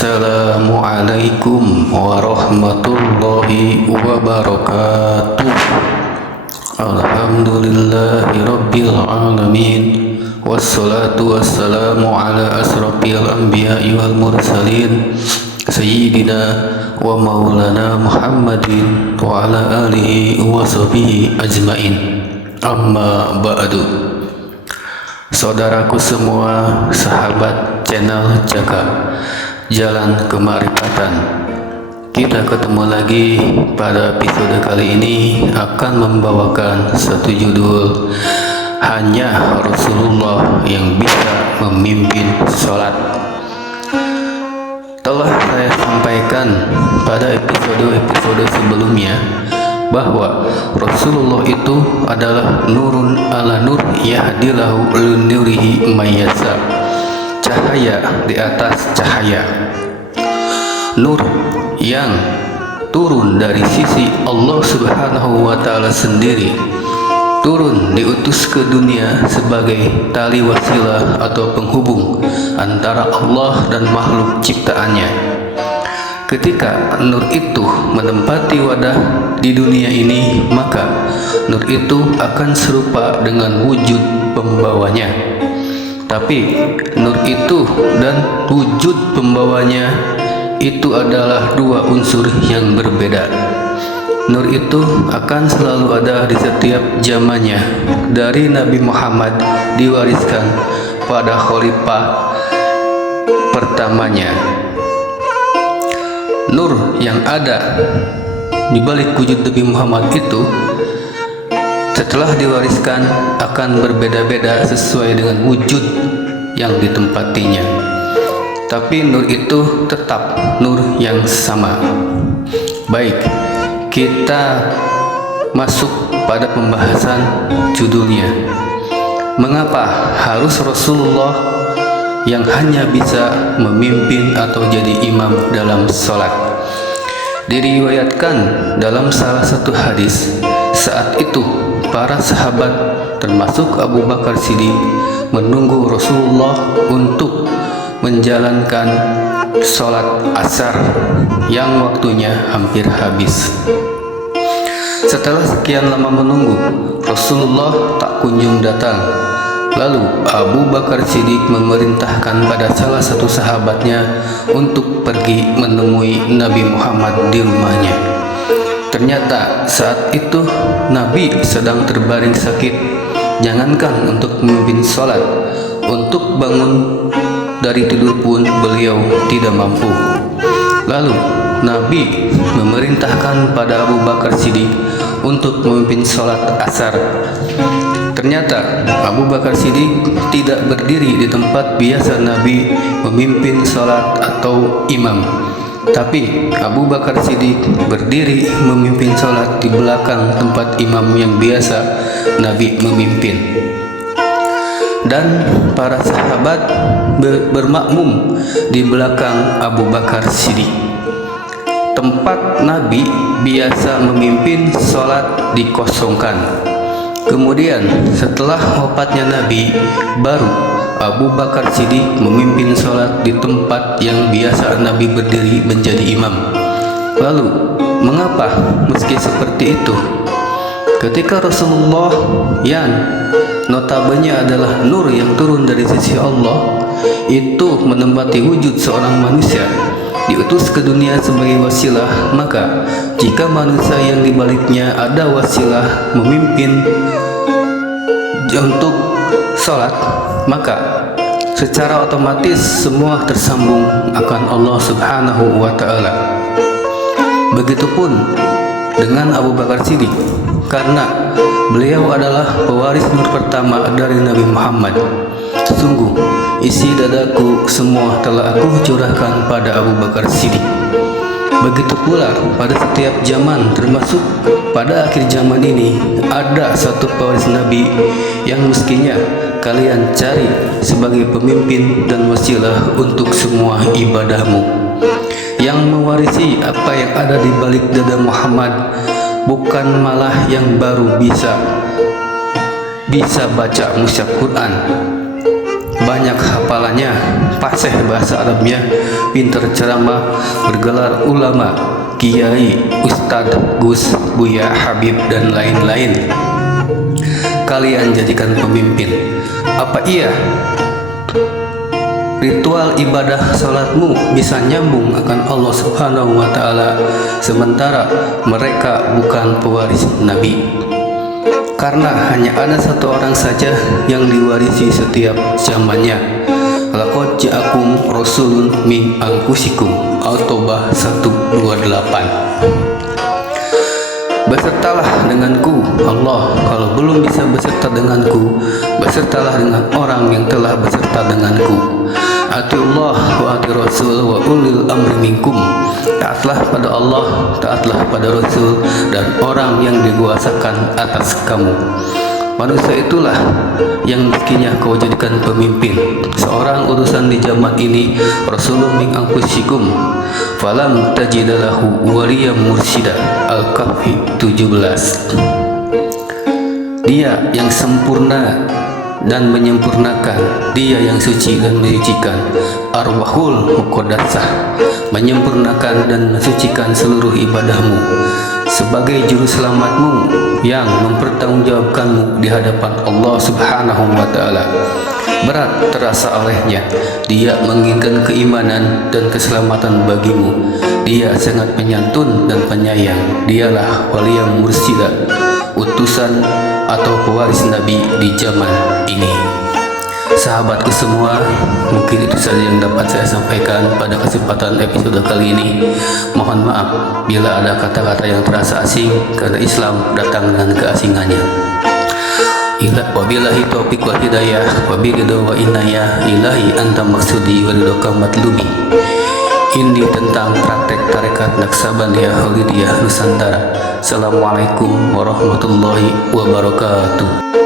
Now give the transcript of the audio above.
Assalamualaikum warahmatullahi wabarakatuh. Alhamdulillahi rabbil alamin. Wassalatu wassalamu ala asrafil anbiya'i wal mursalin Sayyidina wa maulana Muhammadin wa ala alihi wa sahbihi ajmain. Amma ba'du. Saudaraku semua, sahabat channel Jaga Jalan Kemarifatan, kita ketemu lagi pada episode kali ini akan membawakan satu judul, hanya Rasulullah yang bisa memimpin sholat. Telah saya sampaikan pada episode sebelumnya bahwa Rasulullah itu adalah nurun ala nur yahdilahu linurihi mayyasa, cahaya di atas cahaya, nur yang turun dari sisi Allah Subhanahu wa Ta'ala sendiri, turun diutus ke dunia sebagai tali wasilah atau penghubung antara Allah dan makhluk ciptaannya. Ketika nur itu menempati wadah di dunia ini, maka nur itu akan serupa dengan wujud pembawanya. Tapi nur itu dan wujud pembawanya itu adalah dua unsur yang berbeda. Nur itu akan selalu ada di setiap zamannya, dari Nabi Muhammad diwariskan pada khalifah pertamanya. Nur yang ada di balik wujud Nabi Muhammad itu setelah diwariskan akan berbeda-beda sesuai dengan wujud yang ditempatinya. Tapi nur itu tetap nur yang sama. Baik, kita masuk pada pembahasan judulnya. Mengapa harus Rasulullah yang hanya bisa memimpin atau jadi imam dalam sholat? Diriwayatkan dalam salah satu hadis, saat itu para sahabat termasuk Abu Bakar Siddiq menunggu Rasulullah untuk menjalankan sholat asar yang waktunya hampir habis. Setelah sekian lama menunggu, Rasulullah tak kunjung datang. Lalu Abu Bakar Siddiq memerintahkan pada salah satu sahabatnya untuk pergi menemui Nabi Muhammad di rumahnya. Ternyata saat itu Nabi sedang terbaring sakit. Jangankan untuk memimpin sholat, untuk bangun dari tidur pun beliau tidak mampu. Lalu Nabi memerintahkan pada Abu Bakar Siddiq untuk memimpin sholat asar. Ternyata Abu Bakar Siddiq tidak berdiri di tempat biasa Nabi memimpin sholat atau imam, tapi Abu Bakar Siddiq berdiri memimpin sholat di belakang tempat imam yang biasa Nabi memimpin. Dan para sahabat bermakmum di belakang Abu Bakar Siddiq. Tempat Nabi biasa memimpin sholat dikosongkan. Kemudian setelah wafatnya Nabi, baru Abu Bakar Siddiq memimpin sholat di tempat yang biasa Nabi berdiri menjadi imam. Lalu, mengapa meski seperti itu? Ketika Rasulullah yang notabene adalah nur yang turun dari sisi Allah, itu menempati wujud seorang manusia, diutus ke dunia sebagai wasilah, maka jika manusia yang dibaliknya ada wasilah memimpin untuk sholat, maka secara otomatis semua tersambung akan Allah Subhanahu wa Ta'ala. Begitupun dengan Abu Bakar Siddiq, karena beliau adalah pewaris nur pertama dari Nabi Muhammad. Sungguh isi dadaku semua telah aku curahkan pada Abu Bakar Siddiq. Begitu pula pada setiap zaman, termasuk pada akhir zaman ini, ada satu pewaris Nabi yang mestinya kalian cari sebagai pemimpin dan wasilah untuk semua ibadahmu, yang mewarisi apa yang ada di balik dada Muhammad, bukan malah yang baru bisa baca mushaf Quran, banyak hafalannya, fasih bahasa Arabnya, pintar ceramah, bergelar ulama, kiai, ustadz, gus, buya, habib, dan lain-lain. Kalian jadikan pemimpin. Apa iya ritual ibadah salatmu bisa nyambung akan Allah Subhanahu wa Ta'ala, sementara mereka bukan pewaris Nabi? Karena hanya ada satu orang saja yang diwarisi setiap zamannya. Laqad ja'akum rasulun min anfusikum. At-Taubah 128. Besertalah denganku, Allah. Kalau belum bisa beserta denganku, besertalah dengan orang yang telah beserta denganku. Atiullah wa ati Rasul wa ulil amri minkum. Taatlah pada Allah, taatlah pada Rasul, dan orang yang dikuasakan atas kamu. Manusia itulah yang mestinya kau jadikan pemimpin. Seorang utusan di zaman ini, Rasulun min anfusikum, falam tajidalahu waliyan mursida. Al-Kahfi 17. Dia yang sempurna dan menyempurnakan, dia yang suci dan mensucikan. Arwahul muqaddasah, menyempurnakan dan mensucikan seluruh ibadahmu sebagai juru selamatmu yang mempertanggungjawabkanmu di hadapan Allah Subhanahu wa Ta'ala. Berat terasa olehnya, dia menginginkan keimanan dan keselamatan bagimu. Dia sangat penyantun dan penyayang. Dialah waliyam mursida, utusan atau pewaris Nabi di zaman ini. Sahabatku semua, mungkin itu saja yang dapat saya sampaikan pada kesempatan episode kali ini. Mohon maaf bila ada kata-kata yang terasa asing, karena Islam datang dengan keasingannya. Wabillahi taufiq wal hidayah, wabiridha wa inayah, ilahi anta maksudi wa ridhoka matlubi. Ini tentang praktek tarekat Naksabandia Khalidiyah Nusantara. Assalamualaikum warahmatullahi wabarakatuh.